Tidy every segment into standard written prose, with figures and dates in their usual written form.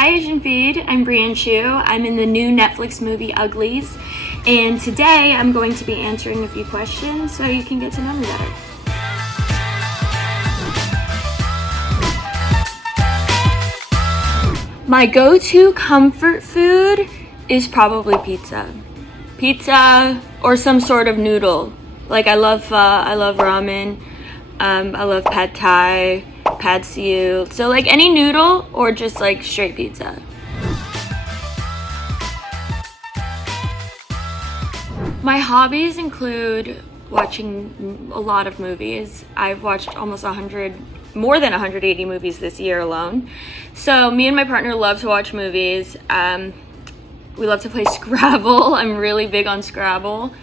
Hi AsianFeed, I'm Brianne Tju. I'm in the new Netflix movie Uglies, and today I'm going to be answering a few questions so you can get to know me better. My go-to comfort food is probably pizza. Pizza or some sort of noodle. Like I love pho, I love ramen, I love pad thai, pad see ew. So like any noodle or just like straight pizza. My hobbies include watching a lot of movies. I've watched more than 180 movies this year alone. So me and my partner love to watch movies. We love to play Scrabble. I'm really big on Scrabble.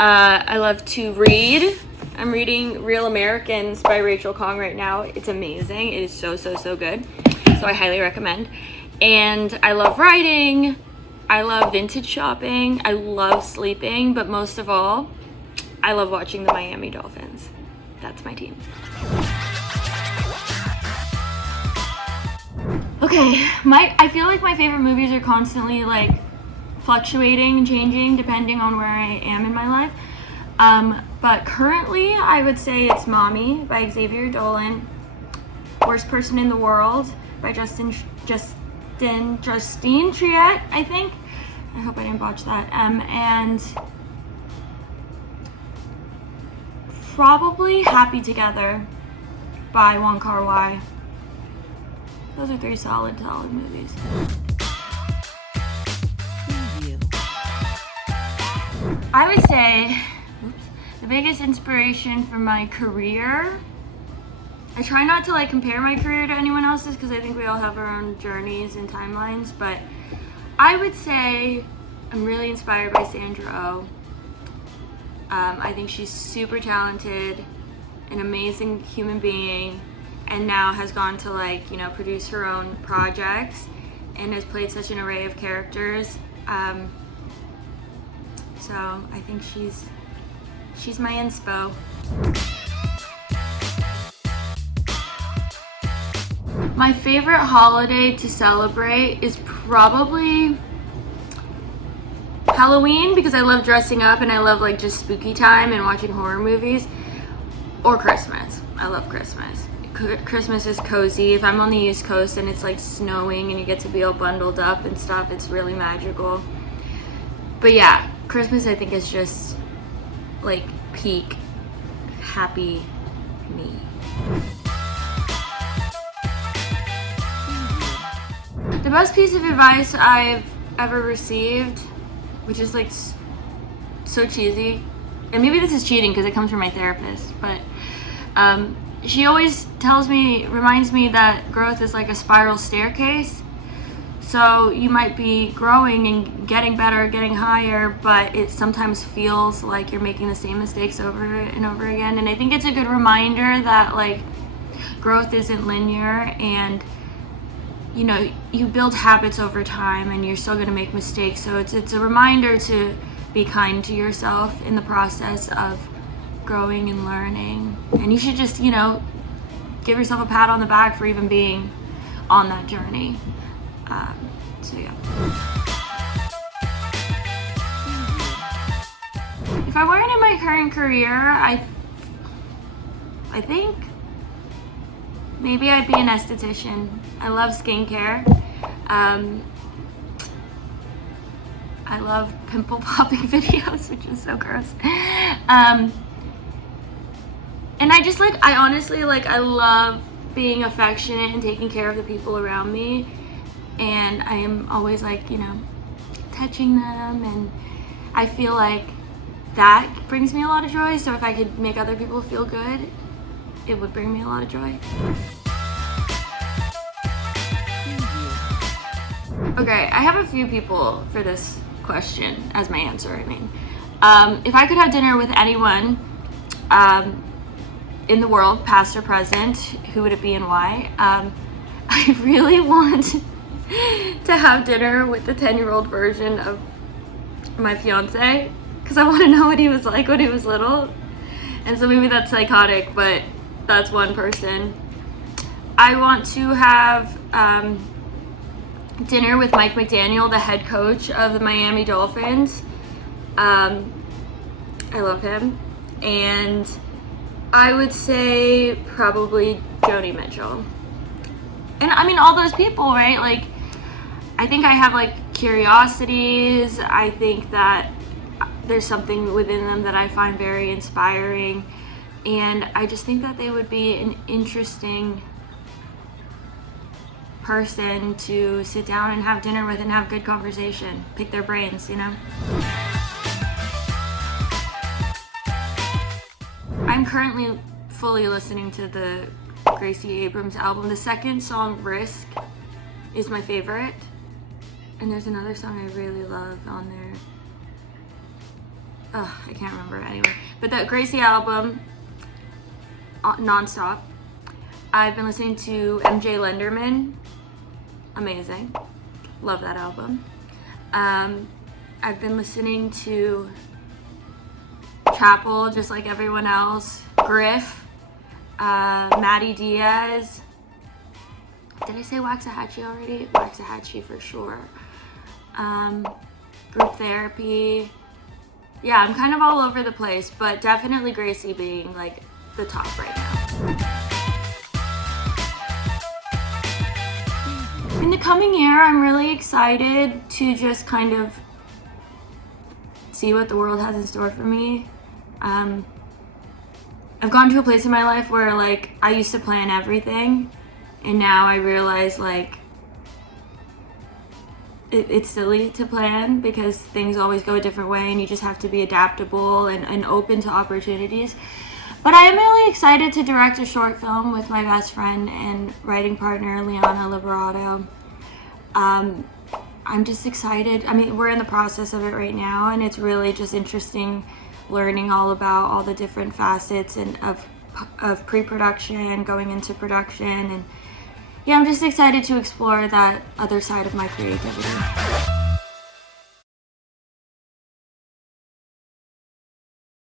I love to read. I'm reading Real Americans by Rachel Khong right now. It's amazing. It is so good. So I highly recommend. And I love writing. I love vintage shopping. I love sleeping. But most of all, I love watching the Miami Dolphins. That's my team. Okay, I feel like my favorite movies are constantly like fluctuating and changing depending on where I am in my life. But currently, I would say it's Mommy by Xavier Dolan, Worst Person in the World by Justine Triet, I think. I hope I didn't botch that. And probably Happy Together by Wong Kar-wai. Those are three solid movies. I would say the biggest inspiration for my career, I try not to like compare my career to anyone else's because I think we all have our own journeys and timelines, but I would say I'm really inspired by Sandra Oh. I think she's super talented, an amazing human being, and now has gone to like, produce her own projects and has played such an array of characters. So I think she's my inspo. My favorite holiday to celebrate is probably Halloween because I love dressing up and I love like just spooky time and watching horror movies, or Christmas. I love Christmas. Christmas is cozy. If I'm on the East Coast and it's like snowing and you get to be all bundled up and stuff, it's really magical. But yeah, Christmas I think is just like peak happy me. The best piece of advice I've ever received, which is like so cheesy, and maybe this is cheating because it comes from my therapist, but she always reminds me that growth is like a spiral staircase. So you might be growing and getting better, getting higher, but it sometimes feels like you're making the same mistakes over and over again. And I think it's a good reminder that like growth isn't linear, and you build habits over time and you're still going to make mistakes. So it's a reminder to be kind to yourself in the process of growing and learning. And you should just, give yourself a pat on the back for even being on that journey. So yeah. If I weren't in my current career, I think maybe I'd be an esthetician. I love skincare. I love pimple popping videos, which is so gross. And I honestly I love being affectionate and taking care of the people around me. And I am always touching them, and I feel like that brings me a lot of joy. So if I could make other people feel good, it would bring me a lot of joy. Okay, I have a few people for this question as my answer. If I could have dinner with anyone in the world, past or present, who would it be and why? I really want to have dinner with the 10-year-old version of my fiance because I want to know what he was like when he was little. And so maybe that's psychotic, but that's one person. I want to have dinner with Mike McDaniel, the head coach of the Miami Dolphins. I love him. And I would say probably Joni Mitchell. And I mean, all those people, right? Like, I think I have like curiosities. I think that there's something within them that I find very inspiring. And I just think that they would be an interesting person to sit down and have dinner with and have good conversation. Pick their brains, you know? I'm currently fully listening to the Gracie Abrams album. The second song, Risk, is my favorite. And there's another song I really love on there. Oh, I can't remember anyway. But that Gracie album, nonstop. I've been listening to MJ Lenderman. Amazing. Love that album. I've been listening to Chapel, just like everyone else. Griff. Maddie Diaz. Did I say Waxahachie already? Waxahachie for sure. Group Therapy. Yeah, I'm kind of all over the place, but definitely Gracie being like the top right now. In the coming year, I'm really excited to just kind of see what the world has in store for me. I've gone to a place in my life where like I used to plan everything, and now I realize like it's silly to plan because things always go a different way and you just have to be adaptable and open to opportunities. But I am really excited to direct a short film with my best friend and writing partner, Liana Liberato. I'm just excited. I mean, we're in the process of it right now, and it's really just interesting learning all about all the different facets and of pre-production, going into production, and yeah, I'm just excited to explore that other side of my creativity.